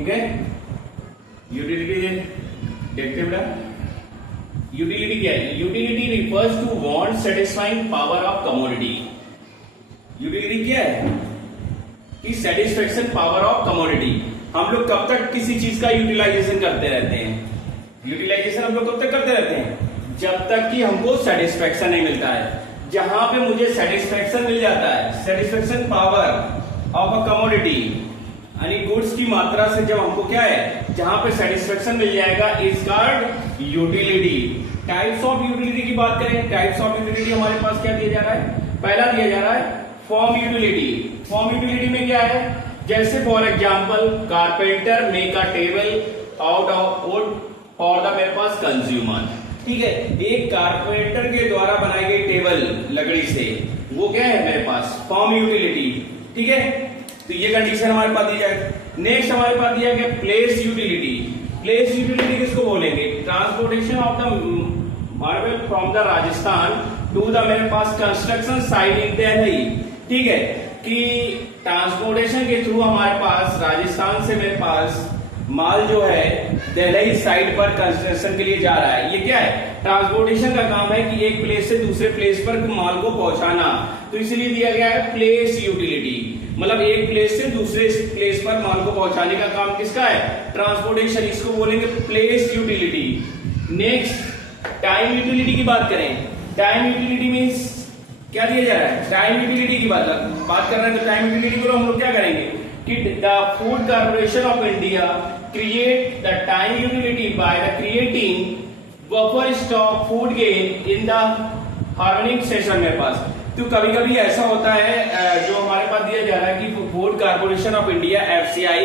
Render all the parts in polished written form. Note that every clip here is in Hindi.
ठीक है। यूटिलिटी देखते बेटा, यूटिलिटी क्या है? Utility refers to want satisfying power of commodity. Utility क्या है? कि सेटिस्फेक्शन पावर ऑफ कमोडिटी। हम लोग कब तक किसी चीज का यूटिलाइजेशन करते रहते हैं? यूटिलाइजेशन हम लोग कब तक करते रहते हैं? जब तक कि हमको सेटिस्फेक्शन नहीं मिलता है। जहां पे मुझे सेटिस्फेक्शन मिल जाता है, satisfaction power of a commodity यानी गुड्स की मात्रा से जब हमको क्या है, जहां पे सेटिस्फेक्शन मिल जाएगा, is called utility. Types of utility की बात करें, टाइप्स ऑफ यूटिलिटी हमारे पास क्या दिया जा रहा है? पहला दिया जा रहा है फॉर्म यूटिलिटी। फॉर्म यूटिलिटी में क्या है? जैसे for example carpenter make a table out of would for the मेरे पास कंज्यूमर। ठीक है, एक कारपेंटर के द्वारा बनाई गई टेबल लकड़ी से, वो क्या है मेरे पास? Form utility. ठीक है, तो ये कंडीशन हमारे पास दी जाए। नेक्स्ट हमारे पास दिया गया प्लेस यूटिलिटी। प्लेस यूटिलिटी किसको बोलेंगे? Transportation of the marble from the Rajasthan to the मेरे पास कंस्ट्रक्शन साइट इन दिल्ली। ठीक है, कि ट्रांसपोर्टेशन के थ्रू हमारे पास राजस्थान से मेरे पास माल जो है दिल्ली साइट पर कंस्ट्रक्शन के लिए जा रहा है। ये क्या है? ट्रांसपोर्टेशन का काम है कि एक प्लेस से दूसरे प्लेस पर माल को पहुंचाना। तो इसलिए दिया गया है प्लेस यूटिलिटी, मतलब एक प्लेस से दूसरे प्लेस पर माल को पहुंचाने का काम किसका है? ट्रांसपोर्टेशन। इसको बोलेंगे place utility. Next time utility की बात करें। टाइम यूटिलिटी मीन्स क्या दिया जा रहा है? टाइम यूटिलिटी की बात कर रहे हैं। तो टाइम यूटिलिटी को हम लोग क्या करेंगे कि the food corporation of India create the time utility by the creating buffer stock food gain in the harvesting session. मेरे पास तो कभी कभी ऐसा होता है जो हमारे पास दिया जा रहा है कि food corporation of India FCI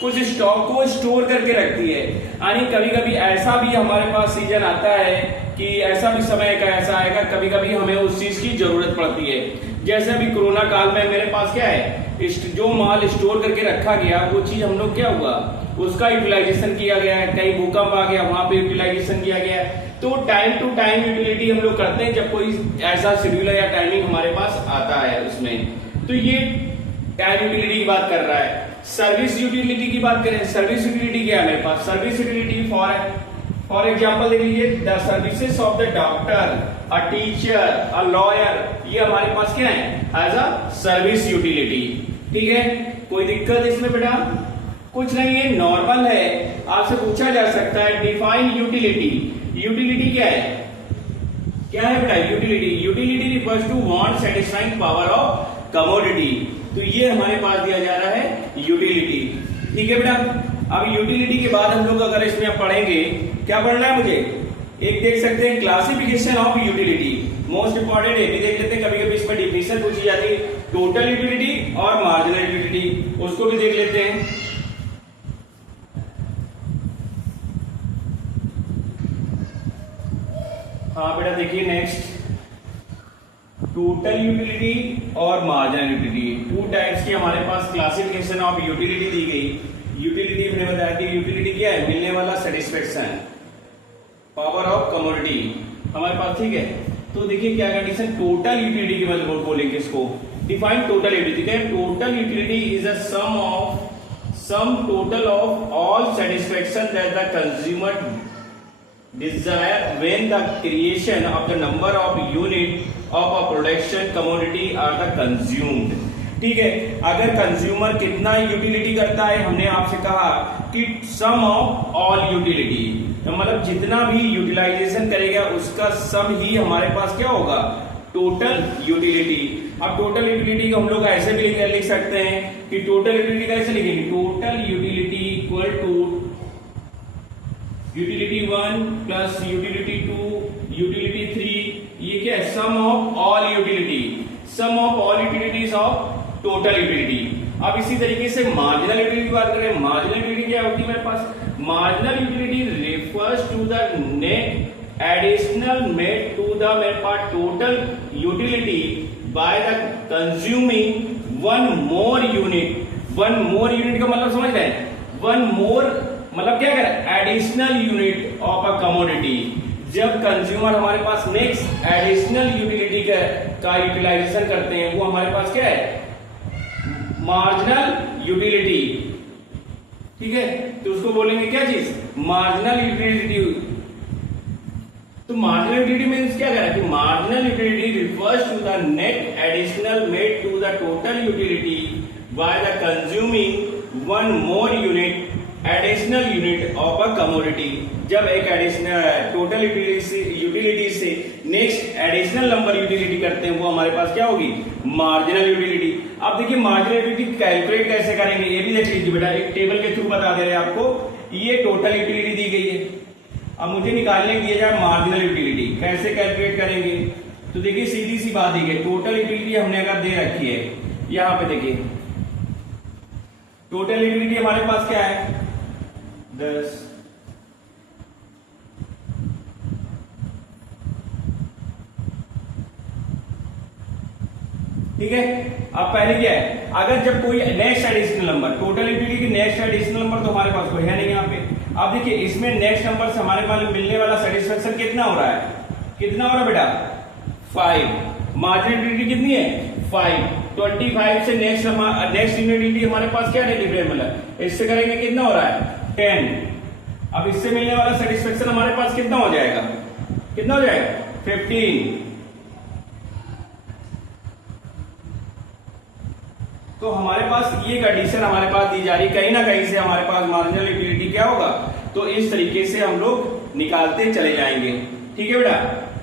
कुछ स्टॉक को स्टोर करके रखती है। यानी कभी कभी ऐसा भी हमारे पास सीजन आता है कि ऐसा भी समय का ऐसा आएगा, कभी कभी हमें उस चीज की जरूरत पड़ती है। जैसे अभी कोरोना काल में मेरे पास क्या है, जो माल स्टोर करके रखा गया वो चीज हम लोग क्या हुआ, उसका यूटिलाइजेशन किया गया है। कहीं भूकंप आ गया, वहां पे यूटिलाइजेशन किया गया है। तो टाइम टू टाइम यूटिलिटी हम लोग करते हैं जब कोई ऐसा शेड्यूल या टाइमिंग हमारे पास आता है उसमें। तो ये टाइम यूटिलिटी की बात कर रहा है। सर्विस यूटिलिटी की बात करें, सर्विस यूटिलिटी क्या है मेरे पास? सर्विस यूटिलिटी फॉर एग्जाम्पल देख लीजिए, the services of the doctor, a teacher, a lawyer, ये हमारे पास क्या है? As a service utility. ठीक है, कोई दिक्कत इसमें बेटा? कुछ नहीं है, नॉर्मल है। आपसे पूछा जा सकता है डिफाइन यूटिलिटी। यूटिलिटी क्या है? क्या है बेटा utility? Utility refers to want satisfying power of commodity. तो ये हमारे पास दिया जा रहा है यूटिलिटी। ठीक है बेटा, अब यूटिलिटी के बाद हम लोग अगर इसमें पढ़ेंगे, क्या पढ़ना है मुझे? एक देख सकते हैं classification of utility, most important है। देख लेते हैं, कभी कभी इसमें डिफिनेशन पूछी जाती है, टोटल यूटिलिटी और मार्जिनल यूटिलिटी, उसको भी देख लेते हैं। हाँ बेटा देखिए, नेक्स्ट टोटल यूटिलिटी और मार्जिनल यूटिलिटी, टू टाइप्स की हमारे पास क्लासिफिकेशन ऑफ यूटिलिटी दी गई। यूटिलिटी मैंने बताया कि यूटिलिटी क्या है? मिलने वाला सेटिस्फेक्शन, पावर ऑफ कमोडिटी हमारे पास। ठीक है, तो देखिए क्या कंडीशन, टोटल यूटिलिटी के मतलब बोलेंगे इसको। Define total utility. Total utility is a sum total of all satisfaction that the consumer desire when the creation of the number of unit of a production commodity are the consumed। ठीक है, अगर कंज्यूमर कितना यूटिलिटी करता है, हमने आपसे कहा कि सम ऑफ ऑल यूटिलिटी, तो मतलब जितना भी यूटिलाइजेशन करेगा उसका सम ही हमारे पास क्या होगा? Total utility. अब टोटल यूटिलिटी को हम लोग ऐसे भी लिख सकते हैं कि टोटल यूटिलिटी कैसे लिखेंगे? Total utility equal to utility 1 plus utility 2 utility 3, ये क्या है? Sum of all utility, sum of all utilities of total utility. अब इसी तरीके से मार्जिनल यूटिलिटी की बात करें। मार्जिनल यूटिलिटी क्या होती है मेरे पास? Marginal utility refers to the net additional made to the मेरे पास total utility by the consuming one more unit. One more unit का मतलब समझ रहे हैं? वन मोर मतलब क्या करें? Additional unit of a commodity. जब कंज्यूमर हमारे पास नेक्स्ट एडिशनल यूटिलिटी का यूटिलाइजेशन करते हैं, वो हमारे पास क्या है? Marginal utility. ठीक है, तो उसको बोलेंगे क्या चीज, मार्जिनल यूटिलिटी। तो मार्जिनल यूटिलिटी मीन्स क्या कह रहा है कि marginal utility refers to the net additional made to the total utility by the consuming one more unit additional unit of a commodity. जब एक एडिशनल टोटल यूटिलिटी से नेक्स्ट एडिशनल नंबर यूटिलिटी करते हैं वो हमारे पास क्या होगी, मार्जिनल यूटिलिटी। अब देखिए मार्जिनल यूटिलिटी कैलकुलेट कैसे करेंगे ये भी देख लीजिए बेटा, एक टेबल के थ्रू बता दे रहे हैं आपको। ये टोटल यूटिलिटी दी गई है, अब मुझे निकालने दिया जाए मार्जिनल यूटिलिटी, कैसे कैलकुलेट करेंगे। तो देखिए सीधी सी बात दी गई, टोटल यूटिलिटी हमने अगर दे रखी है, यहां पे देखिए टोटल यूटिलिटी हमारे पास क्या है 10, ठीक है। अब पहले क्या है, अगर जब कोई next additional number, total utility की नेक्स्ट एडिशनल नंबर तो हमारे पास कोई है नहीं यहाँ पे। अब देखिए इसमें नेक्स्ट नंबर से हमारे पास मिलने वाला सेटिस्फेक्शन कितना हो रहा है, कितना हो रहा है बेटा 5। मार्जिनल यूटिलिटी कितनी है 5, 25 से नेक्स्ट यूटिलिटी हमारे पास क्या डिफरेंस है, इससे करेंगे कितना हो रहा है 10। अब इससे मिलने वाला सेटिस्फेक्शन हमारे पास कितना हो जाएगा, कितना हो जाएगा 15। तो हमारे पास ये कंडीशन हमारे पास दी जा रही, कहीं ना कहीं से हमारे पास मार्जिनल यूटिलिटी क्या होगा, तो इस तरीके से हम लोग निकालते चले जाएंगे, ठीक है बेटा।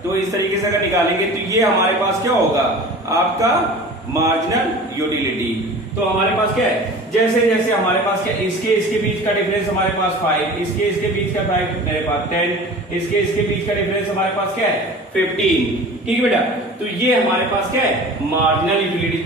तो इस तरीके से अगर निकालेंगे तो ये हमारे पास क्या होगा आपका मार्जिनल यूटिलिटी। तो हमारे पास क्या है, जैसे जैसे हमारे पास क्या, इसके बीच का डिफरेंस हमारे पास 5, इसके बीच का 5 मेरे पास 10, इसके बीच का डिफरेंस हमारे पास क्या है 15, ठीक है बेटा। तो ये हमारे पास क्या है marginal utility,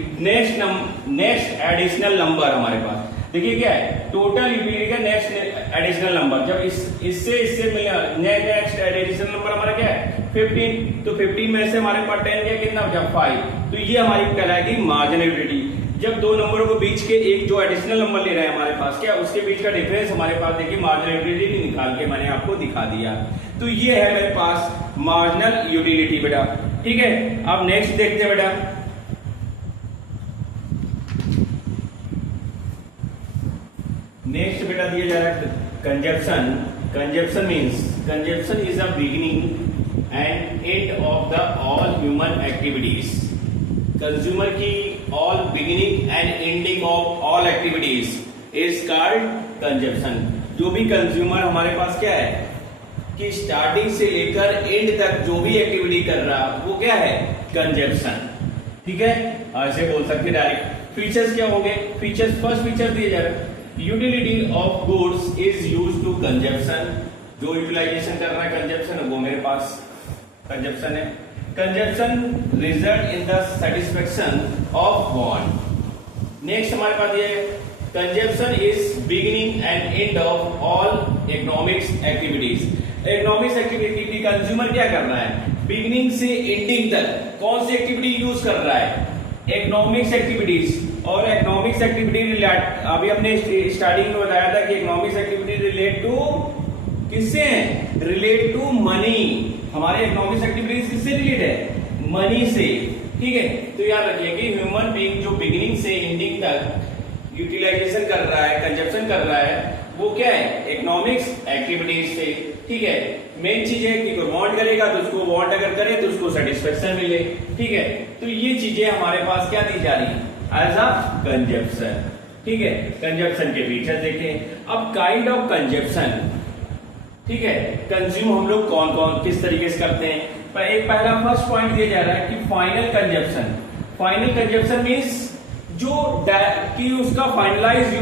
next additional number हमारे पास। देखिए क्या है, टोटल यूटिलिटी का नेक्स्ट एडिशनल नंबर, जब इससे मिला नेक्स्ट एडिशनल नंबर हमारा क्या है 15, तो 15 में से हमारे पास 10 क्या कितना बचा 5, तो ये हमारी कहलाएगी मार्जिनल यूटिलिटी। जब दो नंबरों को बीच के एक जो एडिशनल नंबर ले रहे हैं हमारे पास क्या, उसके बीच का डिफरेंस हमारे पास देखिए मार्जिनल यूटिलिटी निकाल के मैंने आपको दिखा दिया। तो ये है मेरे पास मार्जिनल यूटिलिटी बेटा, ठीक है। अब नेक्स्ट देखते हैं बेटा, नेक्स्ट बेटा दिया जा रहा है consumption. Consumption means, consumption is the beginning and and of the all human activities. Consumer की all beginning and ending of all activities is called consumption. जो भी कंज्यूमर हमारे पास क्या है कि स्टार्टिंग से लेकर एंड तक जो भी एक्टिविटी कर रहा वो क्या है कंजप्शन, ठीक है। ऐसे बोल सकते डायरेक्ट। फीचर्स क्या होंगे, फीचर्स, फर्स्ट फीचर दिए जा रहे हैं utility of goods is used to consumption. जो यूटिलाइजेशन कर रहा है कंजप्शन वो मेरे पास कंजप्शन है। Consumption result in the satisfaction of want. Next हमारे पास ये consumption is beginning and and of all economics activities. Economics activity consumer क्या कर रहा है, बिगिनिंग से एंडिंग तक कौन सी एक्टिविटी यूज कर रहा है, इकोनॉमिक्स एक्टिविटीज। और इकोनॉमिक्स एक्टिविटी रिलेट, अभी हमने स्टार्टिंग में बताया था कि इकोनॉमिक्स एक्टिविटी रिलेट टू किससे है, रिलेट टू मनी। हमारे इकोनॉमिक्स एक्टिविटीज किससे रिलेट है, मनी से, ठीक है। तो याद रखिए कि ह्यूमन बीइंग जो बिगिनिंग से एंडिंग तक यूटिलाइजेशन कर रहा है, कंजप्शन कर रहा है, वो क्या है इकोनॉमिक्स एक्टिविटीज से, ठीक है। मेन चीज है कि कोई वांट करेगा तो उसको वांट अगर करे तो उसको सेटिस्फेक्शन मिले, ठीक है। तो ये चीजें हमारे पास क्या दी जा रही है एज अ कंजप्शन, ठीक है। कंजप्शन के फीचर देखें। अब काइंड ऑफ कंजप्शन, ठीक है, कंज्यूम हम लोग कौन कौन किस तरीके से करते हैं। एक पहला फर्स्ट पॉइंट दिया जा रहा है कि final consumption. Final consumption means जो कि उसका फाइनलाइज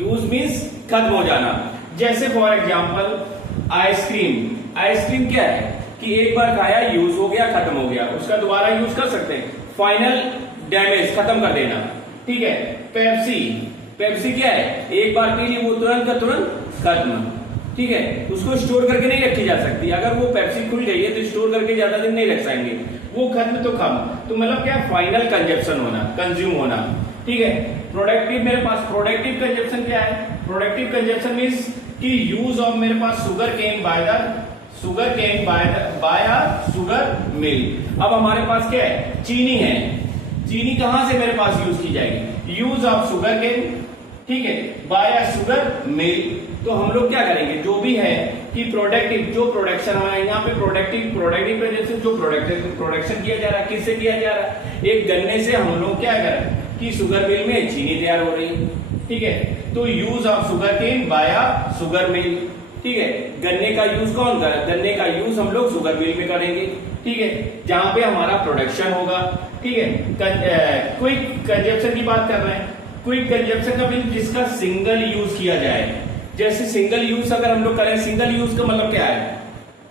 यूज मींस खत्म हो जाना। जैसे फॉर एग्जांपल आइसक्रीम। आइसक्रीम क्या है कि एक बार खाया यूज हो गया खत्म हो गया, उसका दोबारा यूज कर सकते हैं, फाइनल डैमेज खत्म कर देना, ठीक है। पेप्सी, पेप्सी क्या है एक बार पी ली वो तुरंत का तुरंत खत्म, ठीक है। उसको स्टोर करके नहीं रखी जा सकती, अगर वो पेप्सी खुल गई है तो स्टोर करके ज्यादा दिन नहीं रख पाएंगे, वो खत्म तो खत्म। तो मतलब क्या फाइनल कंजप्शन होना, कंज्यूम होना, ठीक है। प्रोडक्टिव, मेरे पास प्रोडक्टिव कंजप्शन क्या है, प्रोडक्टिव कंजप्शन मींस कि यूज ऑफ मेरे पास sugar cane by a sugar मिल। अब हमारे पास क्या है चीनी है, चीनी कहां से मेरे पास यूज की जाएगी, यूज ऑफ शुगर केन ठीक है, बाय अ शुगर मिल। तो हम लोग क्या करेंगे, जो भी है कि प्रोडक्टिव जो प्रोडक्शन हमारे यहाँ पे प्रोडक्टिव कंजप्शन जो प्रोडक्शन किया जा रहा है, किससे किया जा रहा है, एक गन्ने से हम लोग क्या करें कि शुगर मिल में चीनी तैयार हो रही है। ठीक है, तो use of sugar cane by a sugar mill. ठीक है, गन्ने का यूज कौन कर, गन्ने का यूज हम लोग शुगर मिल में करेंगे। ठीक है, जहां पे हमारा प्रोडक्शन होगा। ठीक है, क्विक कंजप्शन की बात कर रहे हैं। क्विक कंजप्शन का मीन जिसका सिंगल यूज किया जाए। जैसे सिंगल यूज अगर हम लोग करें, सिंगल यूज का मतलब क्या है,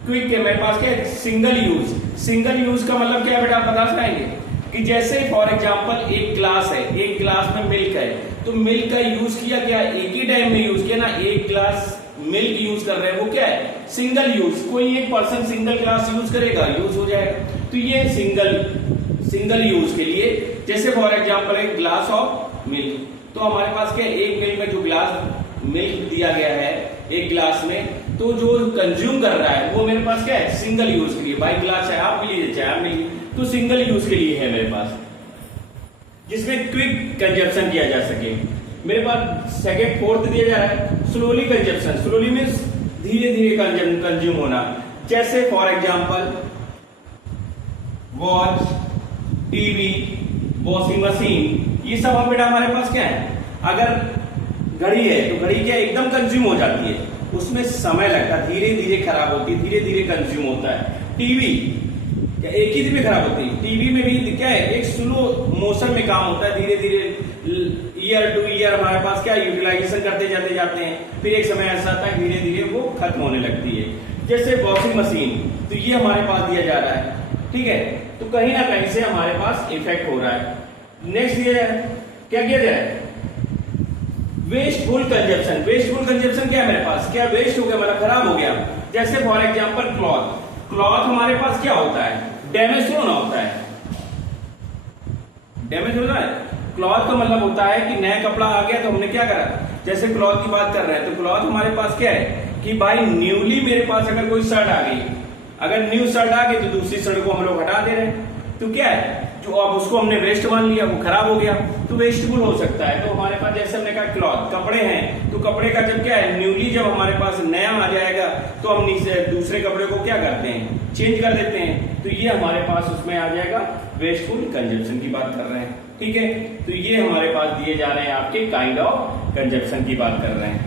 क्विक के मेरे पास क्या है, सिंगल यूज। सिंगल यूज का मतलब क्या है बेटा, आप बता पाएंगे कि जैसे फॉर एग्जांपल एक ग्लास है, एक ग्लास में मिल्क है, तो मिल्क का यूज किया क्या, एक ही टाइम में यूज किया ना, एक ग्लास मिल्क यूज कर रहे हैं, वो क्या है सिंगल यूज। कोई एक पर्सन सिंगल ग्लास यूज करेगा, यूज हो जाएगा। तो ये सिंगल यूज के लिए, जैसे फॉर एग्जांपल एक ग्लास ऑफ मिल्क, तो हमारे पास क्या है, एक मिल्क में जो ग्लास मिल्क दिया गया है एक ग्लास में, तो जो कंज्यूम कर रहा है वो मेरे पास क्या है, सिंगल यूज के लिए। बाई ग्लास चाहे आप मिलिए चाहे आप मिलिए, तो सिंगल यूज के लिए है मेरे पास, जिसमें क्विक कंजप्शन किया जा सके। मेरे पास सेकेंड फोर्थ दिया जा रहा है स्लोली कंजप्शन। स्लोली मीन्स धीरे धीरे कंज्यूम होना। जैसे for example watch, TV, washing machine, ये सब हम बेटा हमारे पास क्या है, अगर घड़ी है तो घड़ी क्या एकदम कंज्यूम हो जाती है, उसमें समय लगता है, धीरे धीरे खराब होती है, धीरे धीरे कंज्यूम होता है। टीवी क्या एक ही दिन में खराब होती है, टीवी में भी क्या है, एक स्लो मोशन में काम होता है, धीरे धीरे ईयर टू ईयर हमारे पास क्या यूटिलाइजेशन करते जाते हैं, फिर एक समय ऐसा आता है धीरे धीरे वो खत्म होने लगती है। जैसे वॉशिंग मशीन, तो ये हमारे पास दिया जा रहा है। ठीक है, तो कहीं ना कहीं से हमारे पास इफेक्ट हो रहा है। नेक्स्ट दिया जाए, क्या किया जाए, वेस्टफुल कंजप्शन। वेस्टफुल कंजप्शन क्या है मेरे पास, क्या वेस्ट हो गया मतलब खराब हो गया। जैसे फॉर एग्जांपल क्लॉथ, क्लॉथ हमारे पास क्या होता है, डैमेज होना होता है, डैमेज होना है। क्लॉथ का मतलब होता है कि नया कपड़ा आ गया तो हमने क्या करा, जैसे क्लॉथ की बात कर रहे हैं, तो क्लॉथ हमारे पास क्या है कि भाई न्यूली मेरे पास अगर कोई शर्ट आ गई, अगर न्यू शर्ट आ गई तो दूसरी शर्ट को हम लोग हटा दे रहे हैं, तो क्या है जो अब उसको हमने वेस्ट मान लिया, वो खराब हो गया, तो वेस्टेबल हो सकता है। तो हमारे पास जैसे हमने कहा क्लॉथ, कपड़े हैं, तो कपड़े का जब क्या है, न्यूली जब हमारे पास नया आ जाएगा तो हम दूसरे कपड़े को क्या करते हैं, चेंज कर देते हैं, तो ये हमारे पास उसमें आ जाएगा वेस्टफुल कंजप्शन की बात कर रहे हैं। ठीक है, तो ये हमारे पास दिए जा रहे हैं आपके काइंड ऑफ कंजप्शन की बात कर रहे हैं।